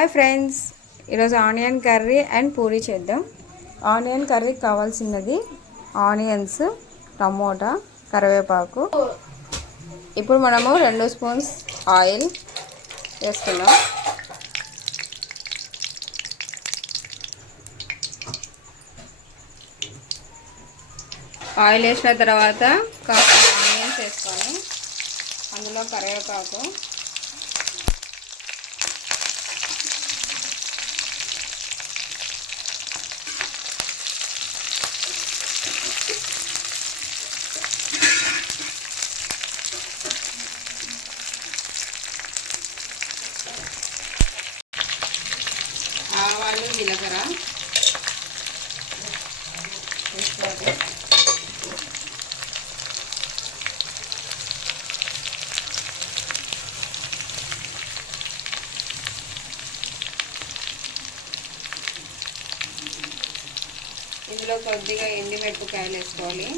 Hi friends, ఈరోజు onion curry and Puri చేద్దాం. Onion కర్రీకి కావాల్సినది ఆనియన్స్, టమోటా, కరివేపాకు. ఇప్పుడు మనము 2 స్పూన్స్ ఆయిల్ వేసుకుందాం. ఆయిల్ వేసిన తర్వాత కాస్త ఆనియన్స్ వేసుకొని అందులో కరివేపాకు, ఆవాలు, జీలకర్ర వేసుకోవాలి. ఇందులో కొద్దిగా ఎండుమిరపకాయలు వేసుకోవాలి.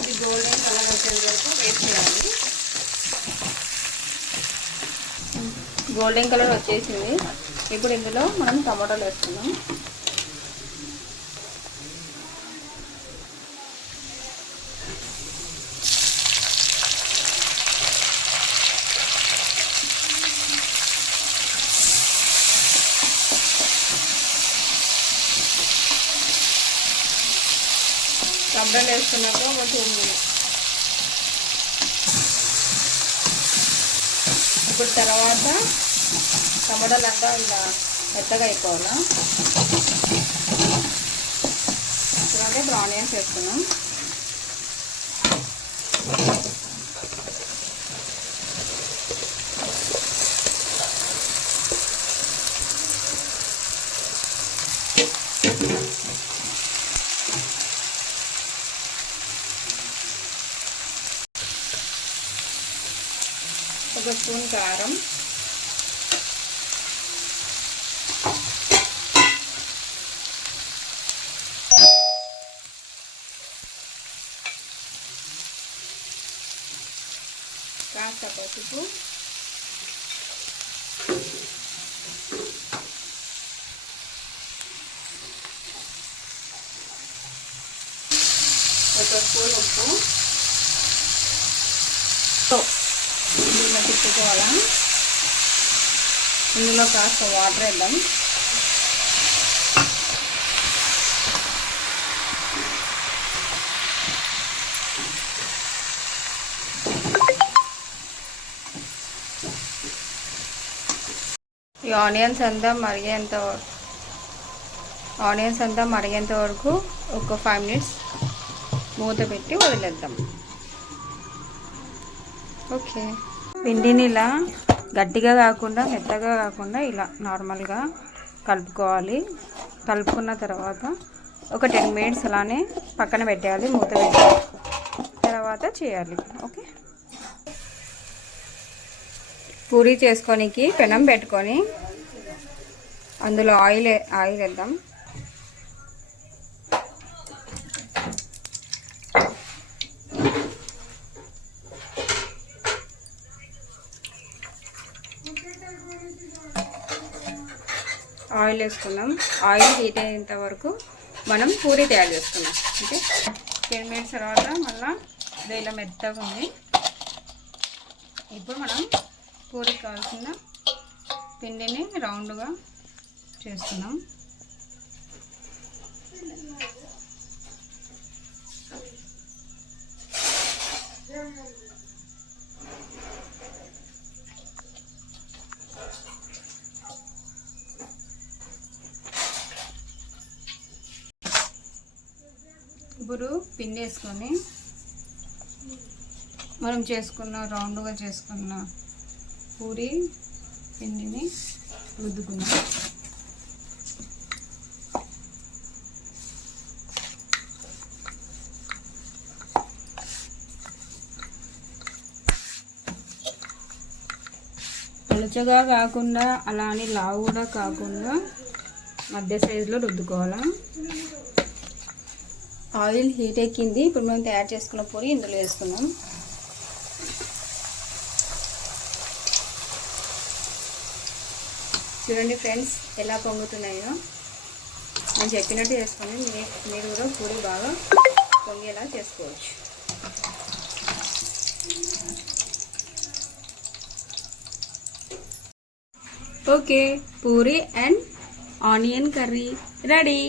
ఇది గోల్డెన్ కలర్ వచ్చేది వరకు వేస్ట్ చేయాలి. గోల్డెన్ కలర్ వచ్చేసింది. ఇప్పుడు ఇందులో మనం టమాటాలు వేసుకుందాం. టమాటాలు వేసుకున్నాక ఒక 2 మినిట్స్. ఇప్పుడు తర్వాత టమాటాలు అంతా ఇలా మెత్తగా అయిపోవాలా. తర్వాత ఇప్పుడు ఆనియన్స్ వేసుకున్నాం. ఒక స్పూన్ కారం, కాస్త పసుపు, ఒక స్పూన్ ఉప్పు. ఇందులో తిప్పుకోవాలా. ఇందులో కాస్త వాటర్ వేద్దాం. ఈ ఆనియన్స్ అంతా మరిగేంత వరకు ఒక 5 మినిట్స్ మూత పెట్టి వదిలేద్దాం. ఓకే, పిండిని ఇలా గట్టిగా కాకుండా మెత్తగా కాకుండా ఇలా నార్మల్గా కలుపుకోవాలి. కలుపుకున్న తర్వాత ఒక 10 మినిట్స్ అలానే పక్కన పెట్టేయాలి. మూత పెట్టి తర్వాత చేయాలి. ఓకే, పూరీ చేసుకోనికి పెనం పెట్టుకొని అందులో ఆయిల్ వేద్దాం. ఆయిల్ వేసుకుందాం. ఆయిల్ హీట్ అయ్యేంత వరకు మనం పూరీ తయారు చేసుకుందాం. ఓకే, 10 మినిట్స్ తర్వాత మళ్ళీ ఇది ఇలా మెత్తగా ఉంది. ఇప్పుడు మనం పూరీకి కావాల్సిన పిండిని రౌండ్గా చేసుకుందాం. ఇప్పుడు పిండి వేసుకొని మనం రౌండ్గా చేసుకున్న పూరీ పిండిని రుద్దుకుందాం. పలుచగా కాకుండా అలా అని లావు కూడా కాకుండా మధ్య సైజులో రుద్దుకోవాలా. ఆయిల్ హీట్ ఎక్కింది. ఇప్పుడు మనం తయారు చేసుకున్న పూరి ఇందులో వేసుకున్నాం. చూడండి ఫ్రెండ్స్ ఎలా పొంగుతున్నాయో. నేను చెప్పినట్టు చేసుకోండి. మీరు కూడా పూరి బాగా పొంగేలా చేసుకోవచ్చు. Okay, puri and onion curry ready.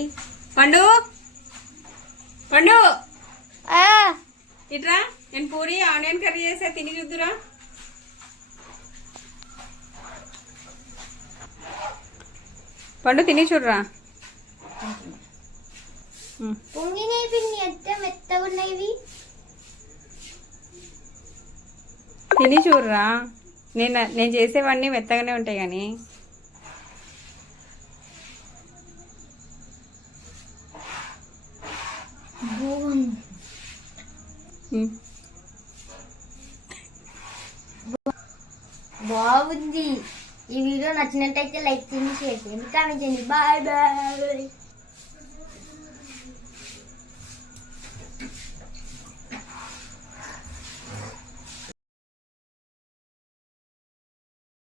పండు పండు ఇట్రా, నేను పూరి ఆనియన్ కర్రీ చేసా, తిని చూద్దురా. పండు తిని చూడరా. తిని చూడరా. నేను చేసేవన్నీ మెత్తగానే ఉంటాయి కానీ. బాగుంది. ఈ వీడియో నచ్చినట్టయితే లైక్ చేయండి, షేర్ చేయండి, కామెంట్ చేయండి. Bye bye.